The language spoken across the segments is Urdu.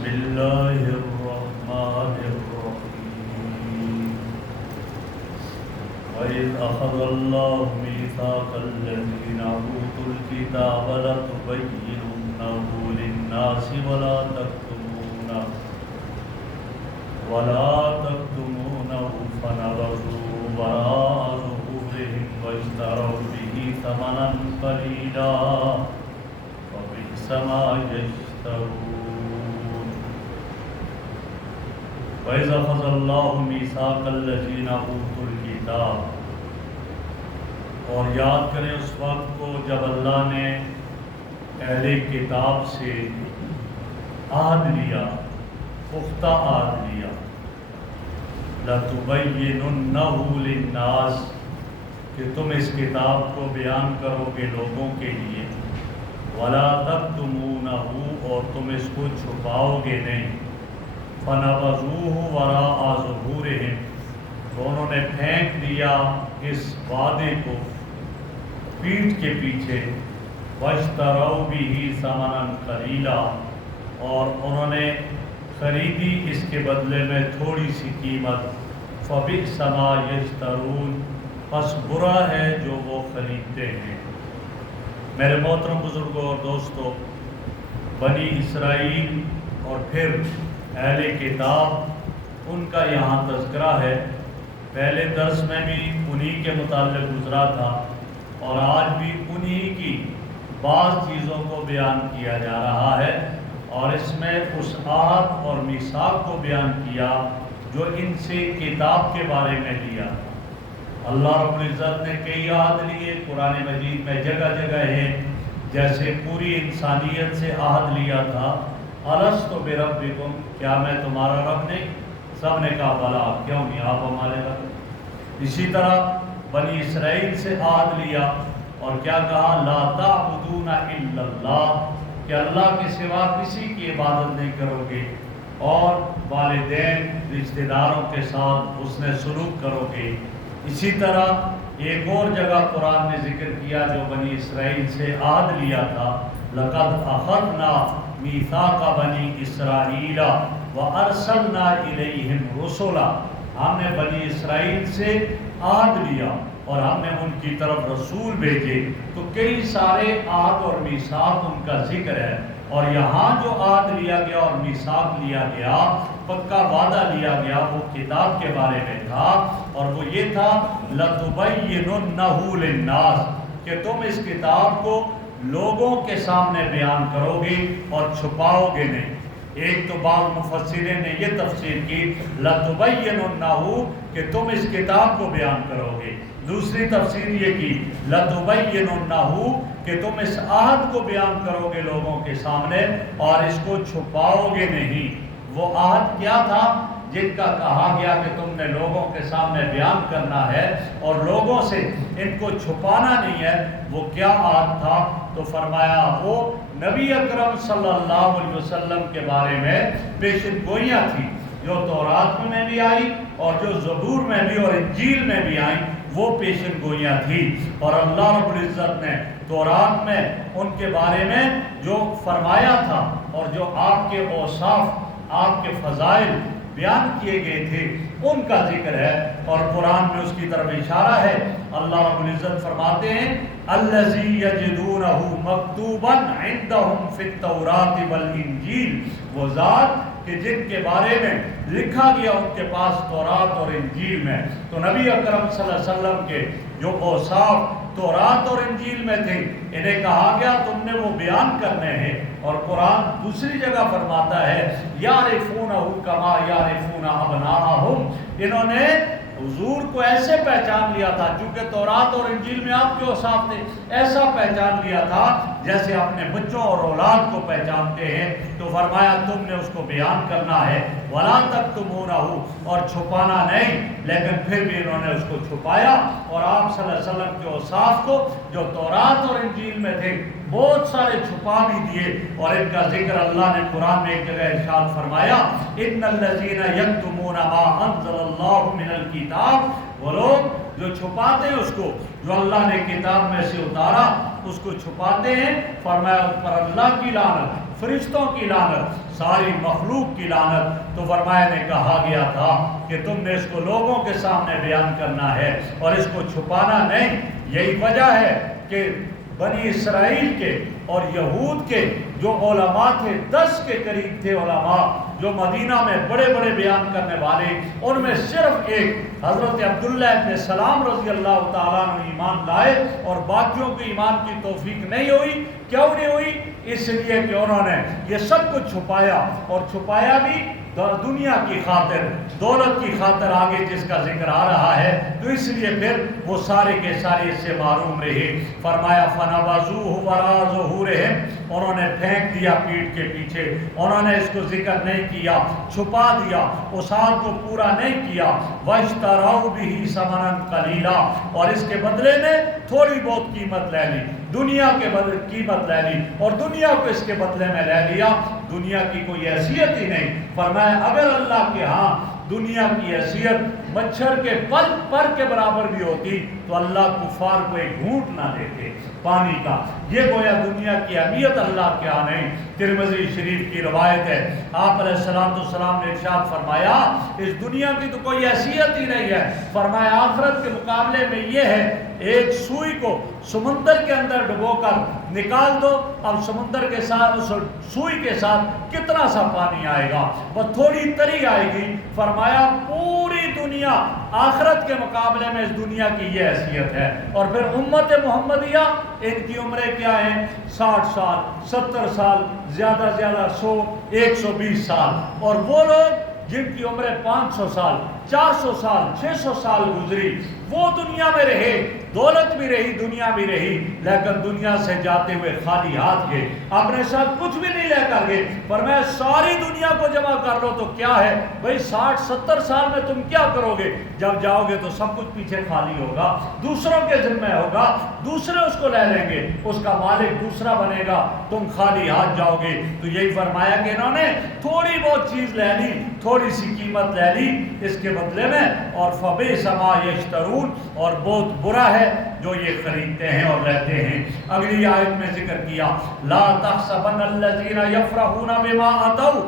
بسم اللہ الرحمن الرحیم وَإِذْ أَخَذَ اللَّهُ مِيثَاقَ الَّذِينَ أُوتُوا الْكِتَابَ لَتُبَيِّنُنَّهُ لِلنَّاسِ وَلَا تَكْتُمُونَهُ فَنَبَذُوهُ وَرَاءَ ظُهُورِهِمْ وَاشْتَرَوْا بِهِ ثَمَنًا قَلِيلًا فَبِئْسَ مَا يَشْتَرُونَ وَإِذْ أَخَذَ اللَّهُ مِيثَاقَ الَّذِينَ أُوتُوا الْكِتَابَ، اور یاد کریں اس وقت کو جب اللہ نے اہل کتاب سے عہد لیا، پختہ عہد لیا، لَتُبَيِّنُنَّهُ لِلنَّاسِ، کہ تم اس کتاب کو بیان کرو گے لوگوں کے لیے، وَلَا تَكْتُمُونَهُ، اور تم اس کو چھپاؤ گے نہیں، فَنَبَذُوهُ وَرَاءَ ظُهُورِهِمْ، تو انہوں نے پھینک دیا اس وعدے کو پیٹھ کے پیچھے، وَاشْتَرَوْا بِهِ ثَمَنًا قَلِيلًا، اور انہوں نے خریدی اس کے بدلے میں تھوڑی سی قیمت، فَبِئْسَ مَا يَشْتَرُونَ، پس برا ہے جو وہ خریدتے ہیں۔ میرے محترم بزرگوں اور دوستو، بنی اسرائیل اور پھر اہل کتاب، ان کا یہاں تذکرہ ہے۔ پہلے درس میں بھی انہی کے متعلق گزرا تھا، اور آج بھی انہی کی بعض چیزوں کو بیان کیا جا رہا ہے، اور اس میں اس عہد اور میثاق کو بیان کیا جو ان سے کتاب کے بارے میں لیا۔ اللہ رب العزت نے کئی عہد لیے، قرآن مجید میں جگہ جگہ ہے، جیسے پوری انسانیت سے عہد لیا تھا، الستُ بربکم، کیا میں تمہارا رب نہیں؟ سب نے کہا بلا، کیوں نہیں، آپ ہمارے رب۔ اسی طرح بنی اسرائیل سے عہد لیا، اور کیا کہا، لا تعبدون الا اللہ، کہ اللہ کے سوا کسی کی عبادت نہیں کرو گے، اور والدین رشتہ داروں کے ساتھ حسن سلوک کرو گے۔ اسی طرح ایک اور جگہ قرآن نے ذکر کیا جو بنی اسرائیل سے عہد لیا تھا، لقد اخذنا میثاق بنی اسرائیل وارسلنا الیہم رسلا، ہم نے بنی اسرائیل سے عہد لیا اور ہم نے ان کی طرف رسول بھیجے۔ تو کئی سارے عہد اور میثاق ان کا ذکر ہے، اور یہاں جو عہد لیا گیا اور میثاق لیا گیا، پکا وعدہ لیا گیا، وہ کتاب کے بارے میں تھا، اور وہ یہ تھا لَتُبَيِّنُنَّهُ لِلنَّاسِ، کہ تم اس کتاب کو لوگوں کے سامنے بیان کرو گے اور چھپاؤ گے نہیں۔ ایک تو بعض مفسرین نے یہ تفسیر کی لَتُبَيِّنُنَّهُ، کہ تم اس کتاب کو بیان کرو گے۔ دوسری تفسیر یہ کی لَتُبَيِّنُنَّهُ، کہ تم اس عہد کو بیان کرو گے لوگوں کے سامنے اور اس کو چھپاؤ گے نہیں۔ وہ عہد کیا تھا جن کا کہا گیا کہ تم نے لوگوں کے سامنے بیان کرنا ہے اور لوگوں سے ان کو چھپانا نہیں ہے، وہ کیا عہد تھا؟ تو فرمایا وہ نبی اکرم صلی اللہ علیہ وسلم کے بارے میں پیشن گوئیاں تھیں، جو تورات میں بھی آئی اور جو زبور میں بھی اور انجیل میں بھی آئیں، وہ پیشن گوئیاں تھی۔ اور اللہ رب العزت نے تورات میں ان کے بارے میں جو فرمایا تھا اور جو آپ کے اوصاف، آپ کے فضائل بیان کیے گئے تھے، ان کا ذکر ہے، اور قرآن میں اس کی طرف اشارہ ہے۔ اللہ رب العزت فرماتے ہیں الذی یجدونہ مکتوبا عندہم فی التوراۃ والانجیل، وہ ذات کہ جن کے بارے میں لکھا گیا ان کے پاس تورات اور انجیل میں۔ تو نبی اکرم صلی اللہ علیہ وسلم کے جو اوصاف تورات اور انجیل میں تھے، انہیں کہا گیا تم نے وہ بیان کرنے ہیں، اور قرآن دوسری جگہ فرماتا ہے یعرفونہ کما یعرفون ابناءہم، انہوں نے حضور کو ایسے پہچان لیا تھا، چونکہ تورات اور انجیل میں آپ کے اوصاف تھے، ایسا پہچان لیا تھا جیسے اپنے بچوں اور اولاد کو پہچانتے ہیں۔ تو فرمایا تم نے اس کو بیان کرنا ہے، وَلَا تَكْتُمُونَهُ، اور چھپانا نہیں۔ لیکن پھر بھی انہوں نے اس کو چھپایا، اور آپ صلی اللہ علیہ وسلم کے اوصاف کو جو تورات اور انجیل میں تھے بہت سارے چھپا بھی دیے، اور ان کا ذکر اللہ نے قرآن میں ایک جگہ ارشاد فرمایا إِنَّ الَّذِينَ يَكْتُمُونَ مَا أَنزَلَ اللَّهُ مِنَ الْكِتَابِ، وہ لوگ جو چھپاتے ہیں اس کو جو اللہ نے کتاب میں سے اتارا، اس کو چھپاتے ہیں، فرمایا اس پر اللہ کی لعنت، فرشتوں کی لعنت، ساری مخلوق کی لعنت۔ تو فرمایا نے کہا گیا تھا کہ تم نے اس کو لوگوں کے سامنے بیان کرنا ہے اور اس کو چھپانا نہیں۔ یہی وجہ ہے کہ بنی اسرائیل کے اور یہود کے جو علماء تھے، 10 کے قریب تھے علماء جو مدینہ میں بڑے بڑے بیان کرنے والے، ان میں صرف ایک حضرت عبداللہ ابن سلام رضی اللہ تعالیٰ عنہ ایمان لائے اور باقیوں کو ایمان کی توفیق نہیں ہوئی۔ کیوں نہیں ہوئی؟ اس لیے کہ انہوں نے یہ سب کچھ چھپایا، اور چھپایا بھی دنیا کی خاطر، دولت کی خاطر، آگے جس کا ذکر آ رہا ہے، تو اس لیے پھر وہ سارے کے سارے اس سے محروم رہے۔ فرمایا فَنَبَذُوهُ وَرَاءَ ظُهُورِهِمْ، انہوں نے پھینک دیا پیٹھ کے پیچھے، انہوں نے اس کو ذکر نہیں کیا، چھپا دیا، اس حال کو پورا نہیں کیا۔ وَاشْتَرَوْا بِهِ ثَمَنًا قَلِيلًا، اور اس کے بدلے میں تھوڑی بہت قیمت لے لی، دنیا کے بدلے قیمت لے لی، اور دنیا کو اس کے بدلے میں لے لیا۔ دنیا کی کوئی حیثیت ہی نہیں۔ فرمایا اگر اللہ کے ہاں دنیا کی حیثیت مچھر کے پر کے برابر بھی ہوتی تو اللہ کفار کو ایک گھونٹ نہ دیتے پانی کا۔ یہ گویا دنیا کی اہمیت اللہ کے ہاں نہیں۔ ترمذی شریف کی روایت ہے، آپ علیہ السلام نے ارشاد فرمایا اس دنیا کی تو کوئی حیثیت ہی نہیں ہے۔ فرمایا آخرت کے مقابلے میں یہ ہے، ایک سوئی کو سمندر کے اندر ڈبو کر نکال دو، اب سمندر کے ساتھ اس سوئی کے ساتھ کتنا سا پانی آئے گا؟ وہ تھوڑی تری آئے گی۔ فرمایا پوری دنیا آخرت کے مقابلے میں اس دنیا کی یہ حیثیت ہے۔ اور پھر امت محمدیہ، ان کی عمریں کیا ہیں؟ 60 سال، 70 سال، زیادہ 100، 120 سال، اور وہ لوگ جن کی عمریں 500 سال، 400 سال، 600 سال گزری، وہ دنیا میں رہے، دولت بھی رہی، دنیا بھی رہی، لیکن دنیا سے جاتے ہوئے خالی ہاتھ گئے، اپنے ساتھ کچھ بھی نہیں لے کر گئے۔ فرمایا ساری دنیا کو جمع کر لو تو کیا ہے بھئی، 60-70 سال میں تم کیا کرو گے؟ جب جاؤ گے تو سب کچھ پیچھے خالی ہوگا، دوسروں کے ذمہ ہوگا، دوسرے اس کو لے لیں گے، اس کا مالک دوسرا بنے گا، تم خالی ہاتھ جاؤ گے۔ تو یہی فرمایا کہ انہوں نے تھوڑی بہت چیز لے لی، تھوڑی سی قیمت لے لی اس کے بدلے میں، اور فَبِئْسَ مَا يَشْتَرُونَ، اور بہت برا ہے جو یہ خریدتے ہیں اور لیتے ہیں۔ اگلی آیت میں ذکر کیا لا تحسبن الذین یفرحون بما اتوا،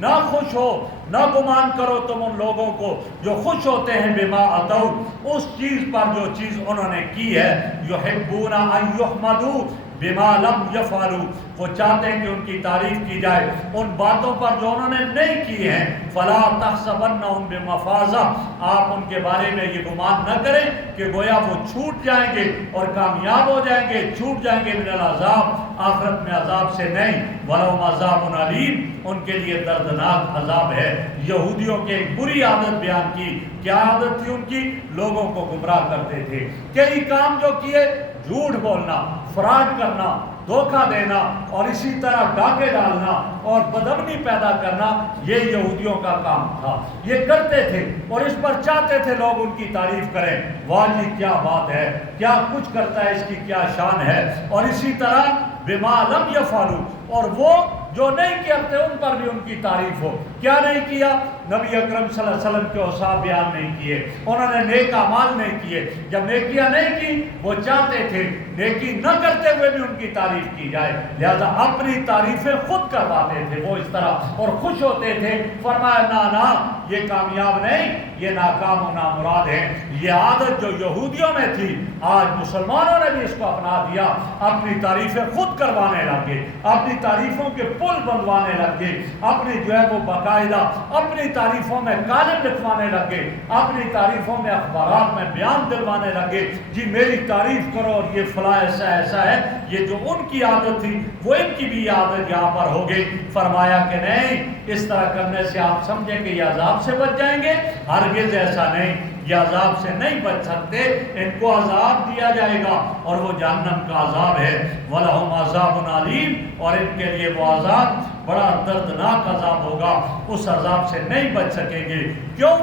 نہ خوش ہو، نہ گمان کرو تم ان لوگوں کو جو خوش ہوتے ہیں بما اتوا، اس چیز پر جو چیز انہوں نے کی ہے، یحبون ان یحمدوا بما لم یفعلوا، وہ چاہتے ہیں کہ ان کی تعریف کی جائے ان باتوں پر جو انہوں نے نہیں کی ہیں۔ فلا تحسبنہم بمفازہ، آپ ان کے بارے میں یہ گمان نہ کریں کہ گویا وہ چھوٹ جائیں گے اور کامیاب ہو جائیں گے، چھوٹ جائیں گے من العذاب، آخرت میں عذاب سے نہیں۔ ولہم عذاب علیم، ان کے لیے دردناک عذاب ہے۔ یہودیوں کی ایک بری عادت بیان کی، کیا عادت تھی ان کی؟ لوگوں کو گمراہ کرتے تھے، کئی کام جو کیے، جھوٹ بولنا، فراڈ کرنا، دھوکہ دینا، اور اسی طرح ڈاکے ڈالنا اور بدامنی پیدا کرنا، یہ یہودیوں کا کام تھا، یہ کرتے تھے، اور اس پر چاہتے تھے لوگ ان کی تعریف کریں، واہ جی کیا بات ہے، کیا کچھ کرتا ہے، اس کی کیا شان ہے۔ اور اسی طرح بما لم یفعلوا، اور وہ جو نہیں کرتے ان پر بھی ان کی تعریف ہو۔ کیا نہیں کیا؟ نبی اکرم صلی اللہ علیہ وسلم کے اوصاف بیان نہیں کیے، انہوں نے نیک اعمال نہیں کیے، جب نیکیاں نہیں کی وہ چاہتے تھے نیکی نہ کرتے ہوئے بھی ان کی تعریف کی جائے، لہذا اپنی تعریفیں خود کرواتے تھے وہ اس طرح، اور خوش ہوتے تھے۔ فرمایا نہ یہ کامیاب نہیں، یہ ناکام و نامراد ہے۔ یہ عادت جو یہودیوں میں تھی آج مسلمانوں نے بھی اس کو اپنا دیا، اپنی تعریفیں خود کروانے لگے، اپنی تعریفوں کے پل بندوانے لگے، اپنی جو ہے وہ باقاعدہ اپنی تعریفوں میں کالم لکھوانے لگے، اپنی تعریفوں میں اخبارات میں بیان دلوانے لگے، جی میری تعریف کرو اور یہ فلاں ایسا ایسا ہے۔ یہ جو ان کی عادت تھی وہ ان کی بھی عادت یہاں پر ہو گئی۔ فرمایا کہ نہیں، اس طرح کرنے سے آپ سمجھیں کہ یہ عذاب سے بچ جائیں گے، ہرگز ایسا نہیں، یہ عذاب سے نہیں بچ سکتے، ان کو عذاب دیا جائے گا اور وہ جہنم کا عذاب ہے۔ وَلَهُمْ عَذَابٌ عَلِيمٌ، اور ان کے لیے وہ عذاب بڑا دردناک عذاب ہوگا، اس عذاب سے نہیں بچ سکیں گے۔ کیوں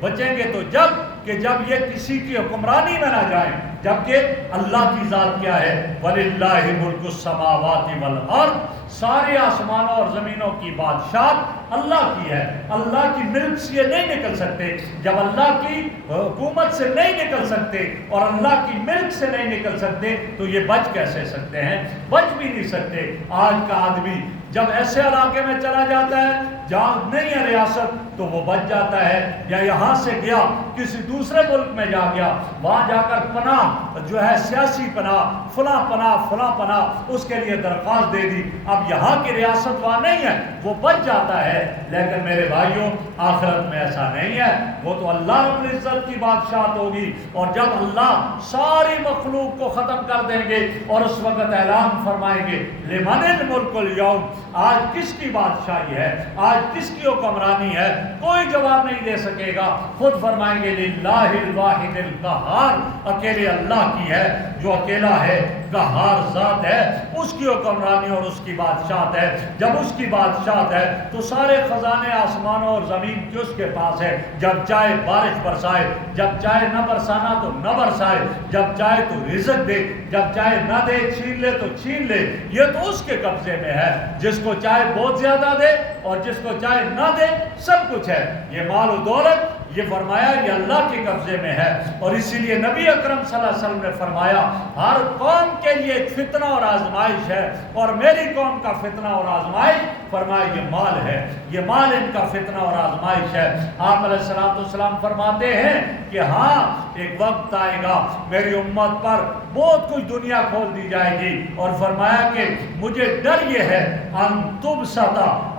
بچیں گے تو جب یہ کسی کی حکمرانی میں نہ جائیں، جبکہ اللہ کی ذات کیا ہے؟ وَلِلَّهِ مُلْكُ السَّمَاوَاتِ وَالْأَرْضِ، سارے آسمانوں اور زمینوں کی بادشاہت اللہ کی ہے۔ اللہ کی ملک سے یہ نہیں نکل سکتے، جب اللہ کی حکومت سے نہیں نکل سکتے اور اللہ کی ملک سے نہیں نکل سکتے تو یہ بچ کیسے سکتے ہیں؟ بچ بھی نہیں سکتے۔ آج کا آدمی جب ایسے علاقے میں چلا جاتا ہے جہاں نہیں ہے ریاست تو وہ بچ جاتا ہے، یا یہاں سے گیا کسی دوسرے ملک میں جا گیا، وہاں جا کر پناہ جو ہے سیاسی پناہ، فلاں پناہ اس کے لیے درخواست دے دی، اب یہاں کی ریاست وہاں نہیں ہے، وہ بچ جاتا ہے۔ لیکن میرے بھائیوں، آخرت میں ایسا نہیں ہے، وہ تو اللہ رب العزت کی بادشاہت ہوگی، اور جب اللہ ساری مخلوق کو ختم کر دیں گے اور اس وقت اعلان فرمائیں گے لمن الملک اليوم، آج کس کی بادشاہی ہے، آج کس کی حکمرانی ہے، کوئی جواب نہیں دے سکے گا۔ خود فرمائیں گے للہ الواحد القہار، اکیلے اللہ کی ہے، جو اکیلا ہے، قہار ذات ہے، اس کی حکمرانی اور اس کی بادشاہت ہے۔ جب اس کی بادشاہت ہے تو سارے خزانے آسمانوں اور زمین کی اس کے پاس ہے، جب چاہے بارش برسائے، جب چاہے نہ برسانا تو نہ برسائے، جب چاہے تو رزق دے، جب چاہے نہ دے، چھین لے تو چھین لے، یہ تو اس کے قبضے میں ہے۔ جس کو چاہے بہت زیادہ دے اور جس کو چاہے نہ دے، سب کچھ ہے۔ یہ مال و دولت، یہ فرمایا یہ اللہ کے قبضے میں ہے، اور اسی لیے نبی اکرم صلی اللہ علیہ وسلم نے فرمایا ہر قوم کے لیے ایک فتنہ اور آزمائش ہے، اور میری قوم کا فتنہ اور آزمائش فرمایا یہ مال ہے، یہ مال ان کا فتنہ اور آزمائش ہے۔ آپ علیہ السلام فرماتے ہیں کہ ہاں ایک وقت آئے گا میری امت پر بہت کچھ دنیا کھول دی جائے گی، اور فرمایا کہ مجھے ڈر یہ ہے ان تبسط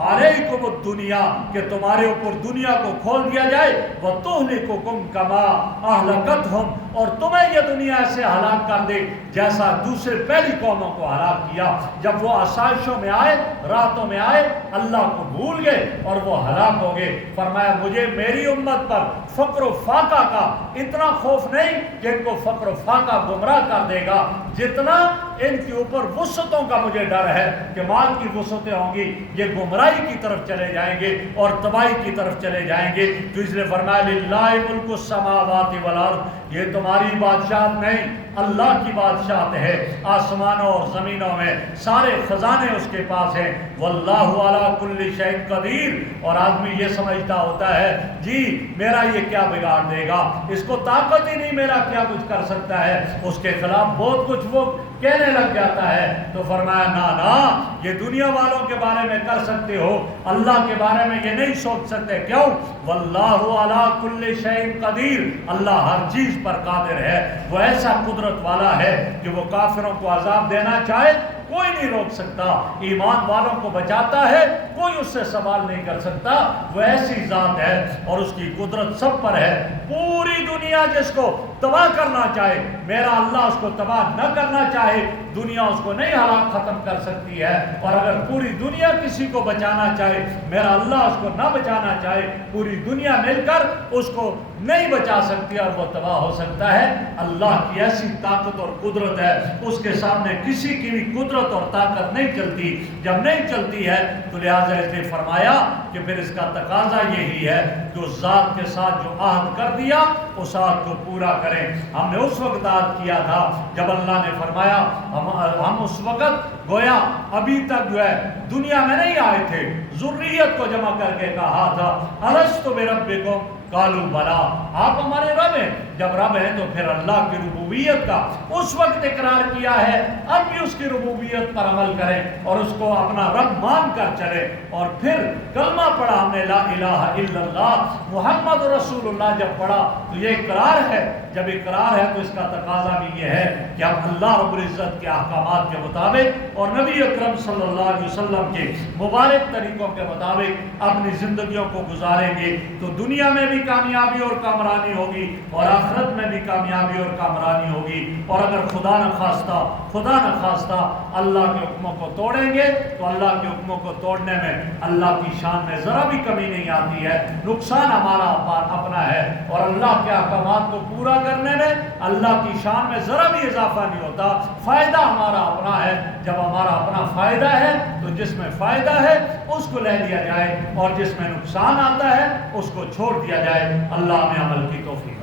علیکم الدنیا، کہ تمہارے اوپر دنیا کو کھول دیا جائے، وتہلککم کما اہلکتہم، اور تمہیں یہ دنیا سے ہلاک کر دے جیسا دوسرے پہلی قوموں کو ہلاک کیا۔ جب وہ آسائشوں میں آئے، راحتوں میں آئے، اللہ کو بھول گئے اور وہ ہلاک ہو گئے۔ فرمایا مجھے میری امت پر فقر و فاقہ کا اتنا خوف نہیں کہ ان کو فقر و فاقہ گمراہ کر دے گا، جتنا ان کے اوپر وسعتوں کا مجھے ڈر ہے کہ مال کی وسعتیں ہوں گی، یہ گمراہی کی طرف چلے جائیں گے اور تباہی کی طرف چلے جائیں گے۔ تو اس لیے فرمایا للہ ملک السماوات والارض، یہ تمہاری بادشاہت نہیں، اللہ کی بادشاہت ہے۔ آسمانوں اور زمینوں میں سارے خزانے اس کے پاس ہیں۔ واللہ علی کل شیء قدیر، اور آدمی یہ سمجھتا ہوتا ہے جی میرا یہ کیا بگاڑ دے گا، اس کو طاقت ہی نہیں، میرا کیا کچھ کر سکتا ہے، اس کے خلاف بہت کچھ وہ کہنے لگ جاتا ہے۔ تو فرمایا نہ یہ دنیا والوں کے بارے میں کر سکتے ہو، اللہ کے بارے میں یہ نہیں سوچ سکتے۔ کیوں؟ واللہ علی کل شیء قدیر، اللہ ہر چیز پر قادر ہے، وہ ایسا قدرت والا ہے کہ وہ کافروں کو عذاب دینا چاہے کوئی نہیں روک سکتا، ایمان والوں کو بچاتا ہے کوئی اس سے سوال نہیں کر سکتا، وہ ایسی ذات ہے اور اس کی قدرت سب پر ہے۔ پوری دنیا جس کو تباہ کرنا چاہے، میرا اللہ اس کو تباہ نہ کرنا چاہے، دنیا اس کو نہیں ہلاک ختم کر سکتی ہے، اور اگر پوری دنیا کسی کو بچانا چاہے، میرا اللہ اس کو نہ بچانا چاہے، پوری دنیا مل کر اس کو نہیں بچا سکتی اور وہ تباہ ہو سکتا ہے۔ اللہ کی ایسی طاقت اور قدرت ہے، اس کے سامنے کسی کی بھی قدرت اور طاقت نہیں چلتی۔ جب نہیں چلتی ہے تو لہٰذا اس نے فرمایا کہ پھر اس کا تقاضا یہی ہے کہ اس ذات کے ساتھ جو عہد کر دیا اس عہد کو پورا کریں۔ ہم نے اس وقت عہد کیا تھا جب اللہ نے فرمایا، ہم اس وقت گویا ابھی تک جو ہے دنیا میں نہیں آئے تھے، ذریت کو جمع کر کے کہا تھا الست بربکم قالوا بلا، آپ ہمارے رب ہیں۔ جب رب ہیں تو پھر اللہ کی ربوبیت کا اس وقت اقرار کیا ہے، اب بھی اس کی ربوبیت پر عمل کریں اور اس کو اپنا رب مان کر چلے۔ اور پھر کلمہ پڑھا ہم نے لا الہ الا اللہ محمد رسول اللہ جب پڑھا تو یہ اقرار ہے۔ جب اقرار ہے تو اس کا تقاضا بھی یہ ہے کہ ہم اللہ رب العزت کے احکامات کے مطابق اور نبی اکرم صلی اللہ علیہ وسلم کے مبارک طریقوں کے مطابق اپنی زندگیوں کو گزاریں گے تو دنیا میں بھی کامیابی اور کامرانی ہوگی اور آخرت میں بھی کامیابی اور کامرانی ہوگی۔ اور اگر خدا نخواستہ اللہ کے حکموں کو توڑیں گے تو اللہ کے حکموں کو توڑنے میں اللہ کی شان میں ذرا بھی کمی نہیں آتی ہے، نقصان ہمارا اپنا ہے، اور اللہ کے احکامات کو پورا کرنے میں اللہ کی شان میں ذرا بھی اضافہ نہیں ہوتا، فائدہ ہمارا اپنا ہے۔ جب ہمارا اپنا فائدہ ہے تو جس میں فائدہ ہے اس کو لے لیا جائے اور جس میں نقصان آتا ہے اس کو چھوڑ دیا جائے۔ اللہ ہمیں عمل کی توفیق